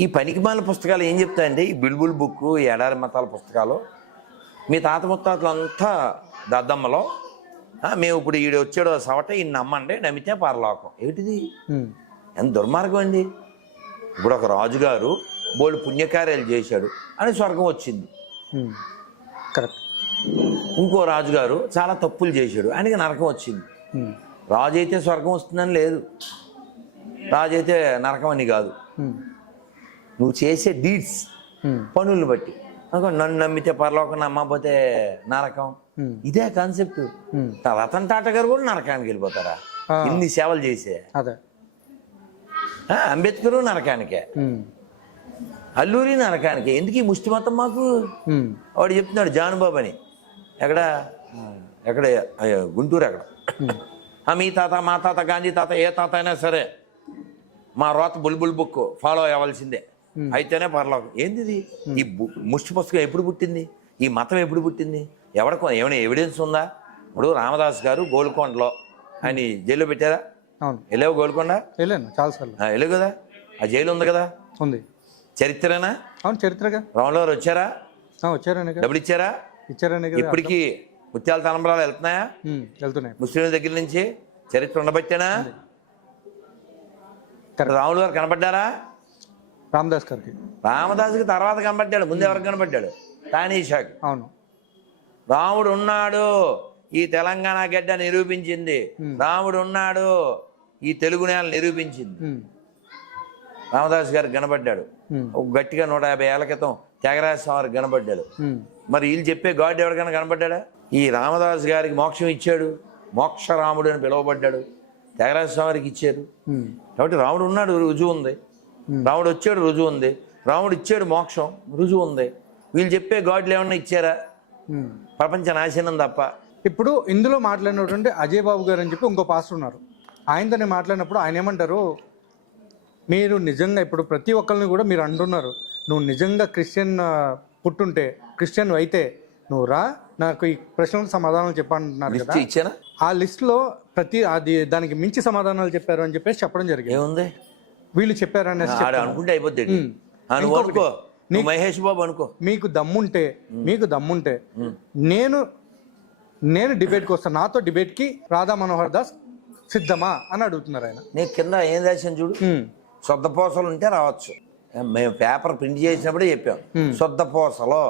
ఈ పనికిమాల పుస్తకాలు ఏం చెప్తాయండి? ఈ బిల్బుల్ బుక్, ఈ ఎడారి మతాల పుస్తకాలు మీ తాత ముత్తాతలు అంతా దద్దమ్మలో మేము ఇప్పుడు ఈడు వచ్చాడో సవట ఈ నమ్మండి, నమ్మితే పరలోకం. ఏంటిది? ఎంత దుర్మార్గం అండి. ఇప్పుడు ఒక రాజుగారు బోళ్ళు పుణ్యకార్యాలు చేశాడు అని స్వర్గం వచ్చింది. కరెక్ట్. ఇంకో రాజుగారు చాలా తప్పులు చేశాడు, ఆయనకి నరకం వచ్చింది. రాజు అయితే స్వర్గం వస్తుందని లేదు, రాజు అయితే నరకం అని కాదు. నువ్వు చేసే డీడ్స్, పనులు బట్టి అనుకో. నన్ను నమ్మితే పరలోకం, నమ్మకపోతే నరకం. ఇదే కాన్సెప్ట్. రతన్ టాటా గారు కూడా నరకానికి వెళ్ళిపోతారా ఇన్ని సేవలు చేసే? అంబేద్కర్ నరకానికే, అల్లూరి నరకానికే. ఎందుకు ఈ ముష్టి మతం మాకు? వాడు చెప్తున్నాడు జానుబాబు అని, ఎక్కడ గుంటూరు, అక్కడ మీ తాత, మా తాత, గాంధీ తాత, ఏ తాత అయినా సరే మా రోత బుల్బుల్ బుక్ ఫాలో అవ్వాల్సిందే, అయితేనే పర్లోకం. ఏంది ఈ ముష్టి పుస్తకం ఎప్పుడు పుట్టింది? ఈ మతం ఎప్పుడు పుట్టింది? ఏమైనా ఎవిడెన్స్ ఉందా? ఇప్పుడు రామదాస్ గారు గోల్కొండలో ఆయన జైల్లో పెట్టారా? వెళ్ళావు గోల్కొండ? వెళ్ళావు కదా, ఆ జైలు ఉంది కదా, ఉంది. చరిత్రనా? అవును, చరిత్రగా. రాములు గారు వచ్చారా? వచ్చారని. డబ్బులు ఇచ్చారా? ఇచ్చారని. ఇప్పటికీ ముత్యాల తలంబరాలు వెళ్తున్నాయా? వెళ్తున్నాయి. ముస్లింల దగ్గర నుంచి చరిత్ర ఉండబట్టేనా? రాములు గారు కనపడ్డారా? రామదాస్ గారికి. రామదాస్కి తర్వాత కనపడ్డాడు, ముందు ఎవరికి కనపడ్డాడు? తానీషాకి. అవును. రాముడు ఉన్నాడు, ఈ తెలంగాణ గడ్డ నిరూపించింది. రాముడు ఉన్నాడు, ఈ తెలుగు నేల నిరూపించింది. రామదాస్ గారికి కనపడ్డాడు. గట్టిగా 150 ఏళ్ల క్రితం త్యాగరాజ స్వామికి కనపడ్డాడు. మరి వీళ్ళు చెప్పే గాడ్ ఎవరికైనా కనపడ్డా? ఈ రామదాస్ గారికి మోక్షం ఇచ్చాడు, మోక్షరాముడు అని పిలువబడ్డాడు. త్యాగరాజ స్వామికి ఇచ్చారు. కాబట్టి రాముడు ఉన్నాడు, రుజువు ఉంది. రాముడు వచ్చాడు, రుజువు ఉంది. రాముడు ఇచ్చాడు మోక్షం, రుజువు ఉంది. వీళ్ళు చెప్పే గాడ్లు ఏమన్నా ఇచ్చారా? ప్రపంచ నాశనం తప్ప. ఇప్పుడు ఇందులో మాట్లాడినటువంటి అజయ్ బాబు గారు అని చెప్పి ఇంకో పాస్టర్ ఉన్నారు. ఆయనతో నేను మాట్లాడినప్పుడు ఆయన ఏమంటారు, మీరు నిజంగా ఇప్పుడు ప్రతి ఒక్కరిని కూడా మీరు అంటున్నారు, నువ్వు నిజంగా క్రిస్టియన్ పుట్టుంటే, క్రిస్టియన్ అయితే నువ్వు రా, నాకు ఈ ప్రశ్నలకు సమాధానాలు చెప్పంటున్నారు కదా. ఇచ్చానా? ఆ లిస్టులో దానికి మించి సమాధానాలు చెప్పారు అని చెప్పేసి చెప్పడం జరిగింది. ఏముంది? వీళ్ళు చెప్పారు అనేసి అనుకుంటే అయిపోద్ది. మహేష్ బాబు అనుకో, మీకు దమ్ముంటే నేను డిబేట్కి వస్తాను, నాతో డిబేట్కి రాధా మనోహర్ దాస్ సిద్ధమా అని అడుగుతున్నారు ఆయన. నేను కింద ఏం రాశాను చూడు, శుద్ధ పూసలు ఉంటే రావచ్చు. మేము పేపర్ ప్రింట్ చేసినప్పుడే చెప్పాం, శుద్ధ పూసలో